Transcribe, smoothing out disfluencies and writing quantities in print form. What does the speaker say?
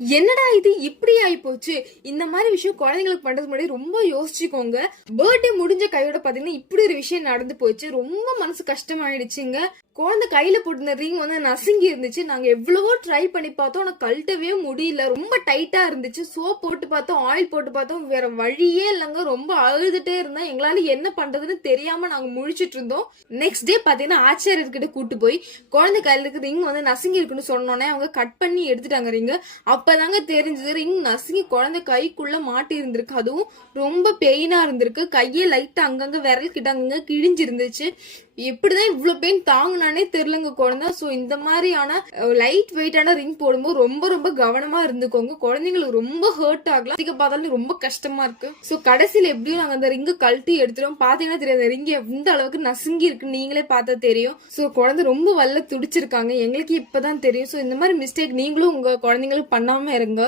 என்னடா இது இப்படி ஆயி போச்சு. இந்த மாதிரி விஷயம் குழந்தைங்களுக்கு பண்றது முன்னாடி ரொம்ப யோசிச்சுக்கோங்க. பர்த்டே முடிஞ்ச கையோட பாத்தீங்கன்னா இப்படி ஒரு விஷயம் நடந்து போச்சு. ரொம்ப மனசு கஷ்டமாயிடுச்சுங்க. குழந்தை கையில போட்டிருந்த ரிங் நசுங்கி இருந்துச்சு. நாங்க எவ்வளவோ ட்ரை பண்ணி பார்த்தோம், ஆனா கழட்டவே முடியல. ரொம்ப டைட்டா இருந்துச்சு. சோப் போட்டு பார்த்தோம், ஆயில் போட்டு பார்த்தோம், வேற வழியே இல்லைங்க. ரொம்ப அழுதுட்டே இருந்தேன். எங்களால என்ன பண்றதுன்னு தெரியாம நாங்க முழிச்சிட்டு இருந்தோம். நெக்ஸ்ட் டே பாத்தீங்கன்னா ஆச்சாரியர்கிட்ட கூட்டு போய் குழந்தை கையில இருக்க ரிங் நசுங்கி இருக்குன்னு சொன்னோன்னே அவங்க கட் பண்ணி எடுத்துட்டாங்க ரிங். அப்பதாங்க தெரிஞ்சது ரிங் நசுங்கி குழந்தை கைக்குள்ள மாட்டி இருந்திருக்கு. அதுவும் ரொம்ப பெயினா இருந்திருக்கு. கையே லைட்டா அங்கங்க விரல் கிட்ட அங்கங்க கிழிஞ்சிருந்துச்சு. எப்படிதான் இவ்வளவு பெயின் தாங்கினானே தெரியலங்க குழந்தை. சோ இந்த மாதிரியான லைட் வெயிட்டான ரிங் போடும்போது ரொம்ப ரொம்ப கவனமா இருந்துக்கோங்க. குழந்தைங்களுக்கு ரொம்ப ஹர்ட் ஆகலாம். அதிக பார்த்தாலும் ரொம்ப கஷ்டமா இருக்கு. சோ கடைசியில எப்படியும் நாங்க அந்த ரிங்க கழட்டி எடுத்துட்டோம். பாத்தீங்கன்னா தெரியாது ரிங் எந்த அளவுக்கு நசுங்கி இருக்கு, நீங்களே பார்த்தா தெரியும். சோ குழந்தை ரொம்ப வல்ல துடிச்சிருக்காங்க. எங்களுக்கு இப்பதான் தெரியும். சோ இந்த மாதிரி மிஸ்டேக் நீங்களும் உங்க குழந்தைங்களுக்கு பண்ணாம இருங்க.